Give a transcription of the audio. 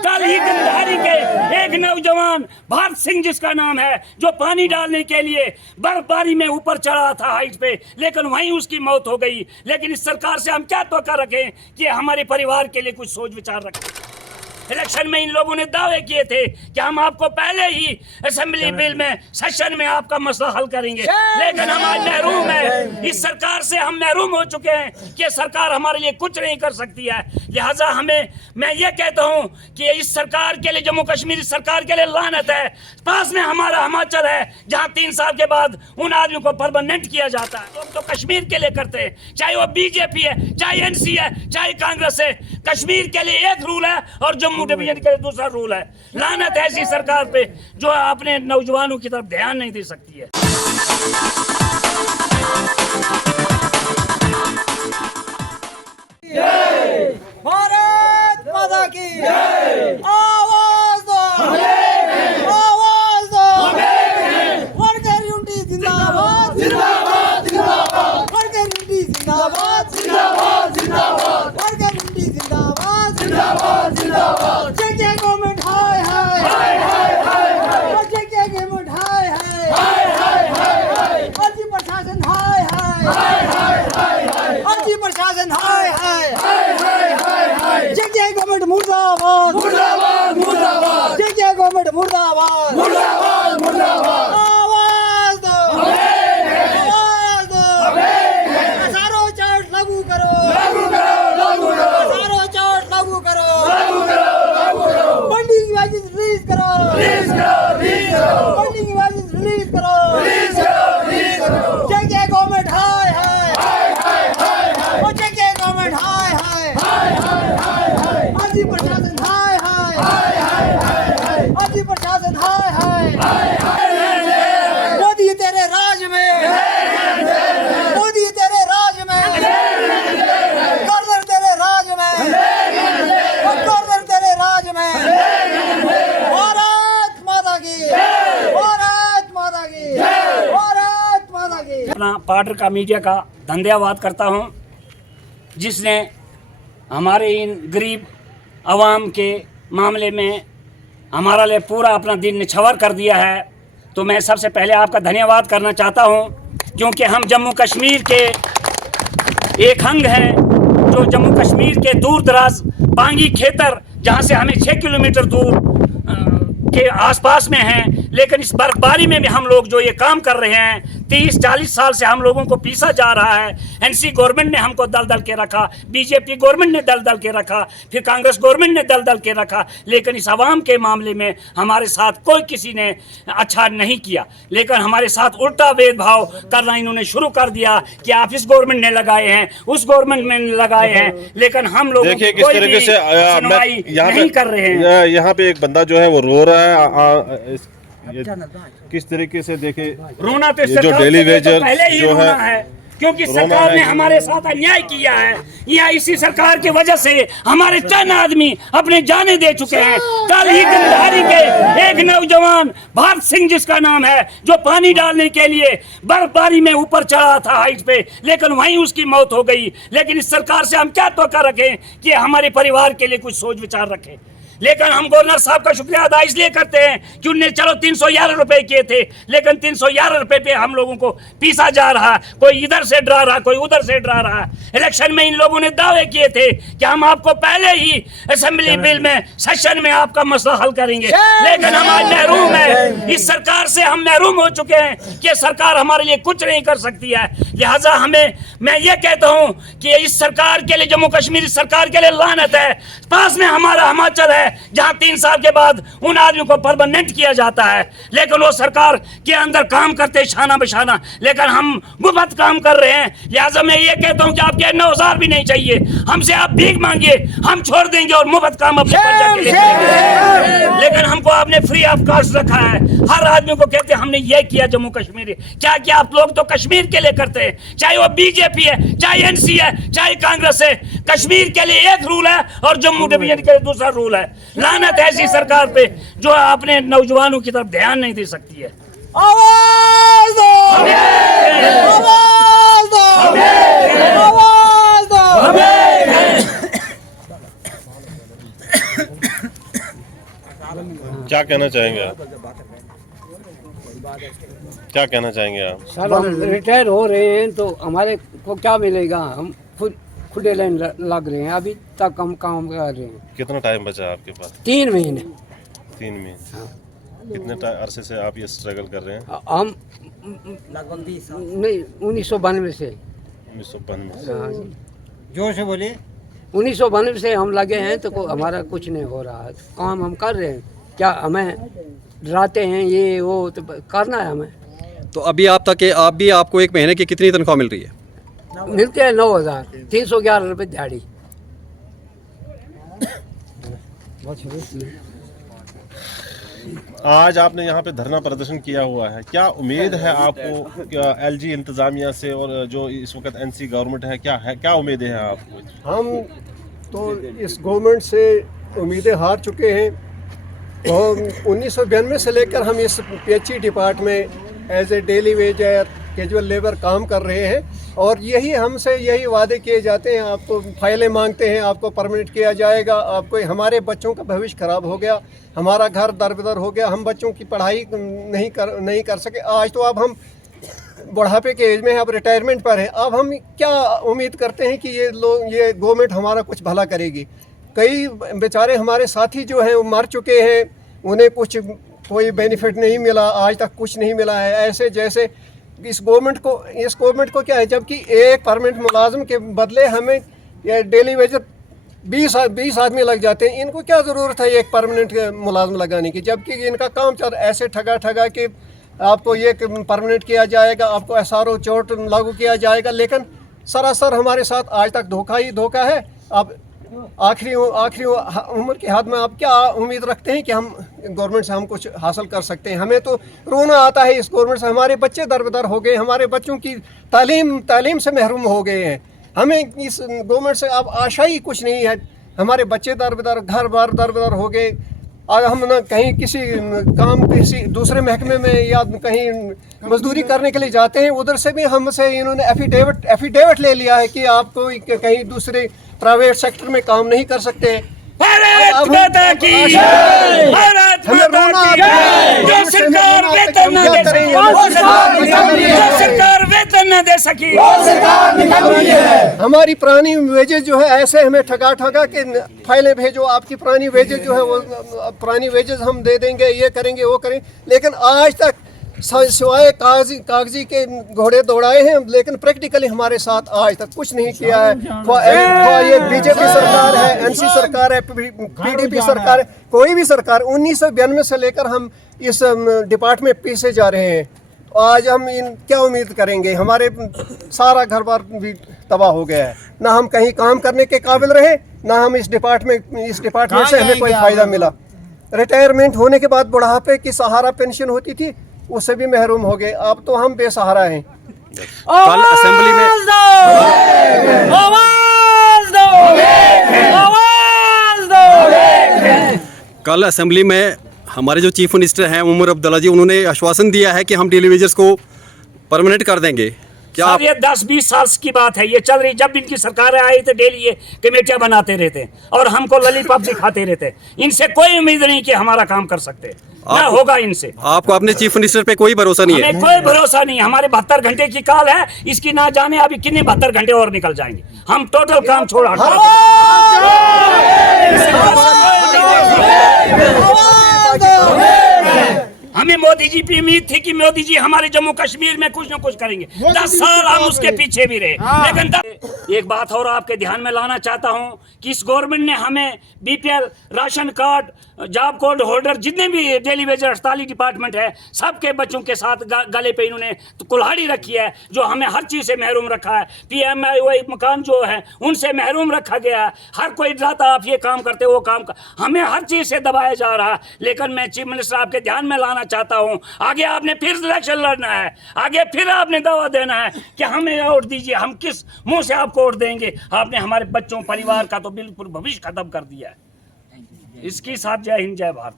कल ही गिरधारी के एक नौजवान भारत सिंह जिसका नाम है, जो पानी डालने के लिए बर्फबारी में ऊपर चढ़ा था हाइट पे, लेकिन वहीं उसकी मौत हो गई। लेकिन इस सरकार से हम क्या तोक़ा रखें कि हमारे परिवार के लिए कुछ सोच विचार रखें। इलेक्शन में इन लोगों ने दावे किए थे कि हम आपको पहले ही असेंबली बिल में सेशन में आपका मसला हल करेंगे, लेकिन हम आज महरूम हैं। इस सरकार से हम महरूम हो चुके हैं कि सरकार हमारे लिए कुछ नहीं कर सकती है। लिहाजा मैं ये कहता हूं कि इस सरकार के लिए, जम्मू कश्मीर सरकार के लिए लानत है। पास में हमारा हिमाचल है, जहां 3 साल के बाद उन आदमियों को परमानेंट किया जाता है। लोग तो कश्मीर के लिए करते हैं, चाहे वो बीजेपी है, चाहे एनसी है, चाहे कांग्रेस है। कश्मीर के लिए एक रूल है और जम्मू डिवीजन के लिए दूसरा रूल है। लानत है ऐसी सरकार पे जो अपने नौजवानों की तरफ ध्यान नहीं दे सकती है। भारत माता की आवाज दो, आवाज दो। वर्कर यूनिटी जिंदाबाद, जिंदाबाद, जिंदाबाद। वर्कर यूनिटी जिंदाबाद, जिंदाबाद, जिंदाबाद। वर्कर यूनिटी जिंदाबाद, जिंदाबाद, जिंदाबाद। जय गवर्नमेंट हाय हाय, हाय हाय हाय हाय। जय गवर्नमेंट हाय हाय, हाय हाय हाय हाय। अर्जी प्रशासन हाय हाय, हाय हाय हाय हाय। अर्जी प्रशासन हाय हाय, हाय हाय हाय हाय। जय गवर्नमेंट मुर्दाबाद, मुर्दाबाद, मुर्दाबाद। जय गवर्नमेंट मुर्दाबाद, मुर्दाबाद, मुर्दाबाद। आवाज दो, आवाज दो। हजारों चार्ट लागू करो, लागू करो, लागू करो। हजारों चार्ट लागू करो, लागू करो, लागू करो। फंडिंग वाइजेस रिलीज करो, रिलीज करो, रिलीज करो। फंडिंग वाइजेस रिलीज करो, रिलीज करो, रिलीज करो। जय गवर्नमेंट हाय हाय, हाय हाय हाय हाय। ओ जय गवर्नमेंट हाय हाय, हाय हाय हाय हाय। अर्जी प्रशासन हाय हाय, हाय हाय हाय हाय। अर्जी प्रशासन हाय हाय, हाय हाय। मोदी तेरे राज में, मोदी तेरे राज में, गवर्नर तेरे राज में, गवर्नर तेरे राज में। भारत माता की, भारत माता की, भारत माता की। अपना पार्टी का मीडिया का धन्यवाद करता हूं, जिसने हमारे इन गरीब आवाम के मामले में हमारा लिए पूरा अपना दिन निछावर कर दिया है। तो मैं सबसे पहले आपका धन्यवाद करना चाहता हूं, क्योंकि हम जम्मू कश्मीर के एक अंग हैं, जो जम्मू कश्मीर के दूर दराज पांगी खेतर, जहां से हमें 6 किलोमीटर दूर के आसपास में हैं। लेकिन इस बर्फबारी में भी हम लोग जो ये काम कर रहे हैं, 30-40 साल से हम लोगों को पीसा जा रहा है। एनसी गवर्नमेंट ने हमको दल दल के रखा, बीजेपी गवर्नमेंट ने दल दल के रखा, फिर कांग्रेस गवर्नमेंट ने दल दल के रखा। लेकिन इस आवाम के मामले में हमारे साथ कोई किसी ने अच्छा नहीं किया। लेकिन हमारे साथ उल्टा भेदभाव करना इन्होंने शुरू कर दिया कि आप इस गवर्नमेंट ने लगाए हैं, उस गवर्नमेंट ने लगाए हैं। लेकिन हम लोग देखिए किस तरीके से नहीं कर रहे हैं। यहाँ पे एक बंदा जो है वो रो रहा है। किस तरीके से देखे रोना तो जो डेली वेजर पहले ही जो रोना है, क्योंकि सरकार ने हमारे साथ अन्याय किया है। या इसी सरकार की वजह से हमारे चंद आदमी अपने जाने दे चुके हैं। कल ही गिरधारी के एक नौजवान भारत सिंह जिसका नाम है, जो पानी डालने के लिए बर्फबारी में ऊपर चढ़ा था हाइट पे, लेकिन वहीं उसकी मौत हो गई। लेकिन इस सरकार से हम क्या तोक़ा रखें कि हमारे परिवार के लिए कुछ सोच विचार रखें। लेकिन हम गवर्नर साहब का शुक्रिया अदा इसलिए करते हैं कि उनने चलो 311 रुपए किए थे, लेकिन 311 रुपए पे हम लोगों को पीसा जा रहा। कोई इधर से डरा रहा, कोई उधर से डरा रहा। इलेक्शन में इन लोगों ने दावे किए थे कि हम आपको पहले ही असेंबली बिल में सेशन में आपका मसला हल करेंगे, लेकिन हम आज महरूम हैं। इस सरकार से हम महरूम हो चुके हैं कि सरकार हमारे लिए कुछ नहीं कर सकती है। लिहाजा मैं ये कहता हूँ कि इस सरकार के लिए, जम्मू कश्मीर सरकार के लिए लानत है। पास में हमारा हिमाचल है, जहां 3 साल के बाद उन आदमियों को परमानेंट किया जाता है। लेकिन वो सरकार के अंदर काम करते शाना बशाना, लेकिन हम मुफ्त काम कर रहे हैं। लिहाजा मैं ये कहता हूं कि आपके 9,000 भी नहीं चाहिए, हमसे आप भीख मांगिए, हम छोड़ देंगे और मुफ्त काम अपने प्रजा के लिए करेंगे। लेकिन हमको आपने फ्री ऑफ कॉस्ट रखा है। हर आदमी को कहते हैं हमने ये किया जम्मू कश्मीर। क्या क्या आप लोग तो कश्मीर के लिए करते हैं, चाहे वो बीजेपी है, चाहे एनसी है, चाहे कांग्रेस है। कश्मीर के लिए एक रूल है और जम्मू डिवीजन के लिए दूसरा रूल है। लानत है ऐसी सरकार पे जो अपने नौजवानों की तरफ ध्यान नहीं दे सकती है। आवाज दो, आवाज दो, आवाज दो। क्या कहना चाहेंगे आप? क्या कहना चाहेंगे आप? सर हम रिटायर हो रहे हैं तो हमारे को क्या मिलेगा? हम खुले लाइन लग रहे हैं, अभी तक हम काम कर रहे हैं। कितना टाइम बचा है आपके पास? 3 महीने। 3 महीने। कितने अरसे से आप ये स्ट्रगल कर रहे हैं? हम लगभग 20 साल नहीं 1992 से। 1992 से। हाँ, जोर से बोलिए। 1992 से हम लगे हैं तो हमारा कुछ नहीं हो रहा है। काम हम कर रहे हैं, क्या हमें डराते हैं ये वो, तो करना है हमें। तो अभी आपको एक महीने की कितनी तनख्वाह मिल रही है? मिलते हैं 9,311 रुपये दिहाड़ी। आज आपने यहाँ पे धरना प्रदर्शन किया हुआ है, क्या उम्मीद है आपको? क्या एलजी इंतजामिया से और जो इस वक्त एनसी गवर्नमेंट है, क्या उम्मीदें हैं आपको? हम तो इस गवर्नमेंट से उम्मीदें हार चुके हैं और 1992 से लेकर हम इस PHE department as a daily wager casual labour काम कर रहे हैं और हमसे यही वादे किए जाते हैं, आपको फाइलें मांगते हैं, आपको परमिट किया जाएगा, आपको हमारे बच्चों का भविष्य खराब हो गया, हमारा घर दर-बदर हो गया, हम बच्चों की पढ़ाई नहीं कर सके। आज तो अब हम बुढ़ापे के एज में हैं, अब रिटायरमेंट पर हैं, अब हम क्या उम्मीद करते हैं कि ये गवर्नमेंट हमारा कुछ भला करेगी? कई बेचारे हमारे साथी जो हैं वो मर चुके हैं, उन्हें कोई बेनिफिट नहीं मिला, आज तक कुछ नहीं मिला है। ऐसे जैसे इस गवर्नमेंट को क्या है, जबकि एक परमानेंट मुलाजिम के बदले हमें ये डेली वेजर 20 आदमी लग जाते हैं। इनको क्या ज़रूरत है एक परमानेंट मुलाजिम लगाने की, जबकि इनका काम चल ऐसे ठगा कि आपको ये परमानेंट किया जाएगा, आपको SRO चोट लागू किया जाएगा, लेकिन सरासर हमारे साथ आज तक धोखा ही धोखा है। अब आखिरी उम्र के हद में आप क्या उम्मीद रखते हैं कि हम गवर्नमेंट से हम कुछ हासिल कर सकते हैं? हमें तो रोना आता है इस गवर्नमेंट से। हमारे बच्चे दर-बदर हो गए, हमारे बच्चों की तालीम से महरूम हो गए हैं। हमें इस गवर्नमेंट से अब आशा ही कुछ नहीं है। हमारे बच्चे दर-बदर, घर बार दर-बदर हो गए। अगर हम ना कहीं किसी दूसरे महकमे में या कहीं मजदूरी करने के लिए जाते हैं, उधर से भी हमसे इन्होंने एफिडेविट ले लिया है कि आपको कहीं दूसरे प्राइवेट सेक्टर में काम नहीं कर सकते। भारत माता की जय! भारत माता की जय! जो सरकार वेतन न दे सकी, जो सरकार वेतन न दे सकी, हमारी पुरानी वेजेज जो है ऐसे हमें ठगा के फाइलें भेजो, आपकी पुरानी वेजेज जो है वो पुरानी वेजेज हम दे देंगे, ये करेंगे वो करेंगे, लेकिन आज तक सिवाय कागजी के घोड़े दौड़ाए हैं, लेकिन प्रैक्टिकली हमारे साथ आज तक कुछ नहीं किया है। ये बीजेपी सरकार है, एनसी सरकार है, पीडीपी सरकार है, कोई भी सरकार, 1992 से लेकर हम इस डिपार्टमेंट पीछे जा रहे हैं। आज हम क्या उम्मीद करेंगे? हमारे सारा घर बार भी तबाह हो गया है, ना हम कहीं काम करने के काबिल रहे, ना हम इस डिपार्टमेंट से हमें कोई फायदा मिला। रिटायरमेंट होने के बाद बुढ़ापे की सहारा पेंशन होती थी, उससे भी महरूम हो गए। अब तो हम बेसहारा हैं। कल असेंबली में हमारे जो चीफ मिनिस्टर हैं उमर अब्दुल्ला जी, उन्होंने आश्वासन दिया है कि हम डेली वेजर्स को परमानेंट कर देंगे। क्या सर ये 10-20 साल की बात है, ये चल रही। जब इनकी सरकारें आई तो डेली ये कमेटियां बनाते रहते और हमको लॉलीपॉप दिखाते रहते। इनसे कोई उम्मीद नहीं कि हमारा काम कर सकते, ना होगा इनसे। आपको अपने चीफ मिनिस्टर पे कोई भरोसा नहीं है? हमें कोई भरोसा नहीं। हमारे 72 घंटे की काल है, इसकी ना जाने अभी कितने 72 घंटे और निकल जाएंगे। हम टोटल काम छोड़ हमें मोदी जी पे उम्मीद थी कि मोदी जी हमारे जम्मू कश्मीर में कुछ न कुछ करेंगे। 10 साल हम उसके पीछे भी रहे, लेकिन एक बात और आपके ध्यान में लाना चाहता हूं कि इस गवर्नमेंट ने हमें BPL, ration card, job card holder, जितने भी डेली वेजर 48 डिपार्टमेंट है, सबके बच्चों के साथ गले पे इन्होंने तो कुल्हाड़ी रखी है, जो हमें हर चीज़ से महरूम रखा है। PMI मकान जो है उनसे महरूम रखा गया है। हर कोई डराता आप ये काम करते वो काम कर, हमें हर चीज़ से दबाया जा रहा है। लेकिन मैं चीफ मिनिस्टर आपके ध्यान में लाना चाहता हूँ, आगे आपने फिर इलेक्शन लड़ना है, आगे फिर आपने दावा देना है कि हमें वोट दीजिए। हम किस मुंह से आपको वोट देंगे? आपने हमारे बच्चों परिवार का तो बिल्कुल भविष्य खत्म कर दिया है। इसके साथ जय हिंद, जय भारत।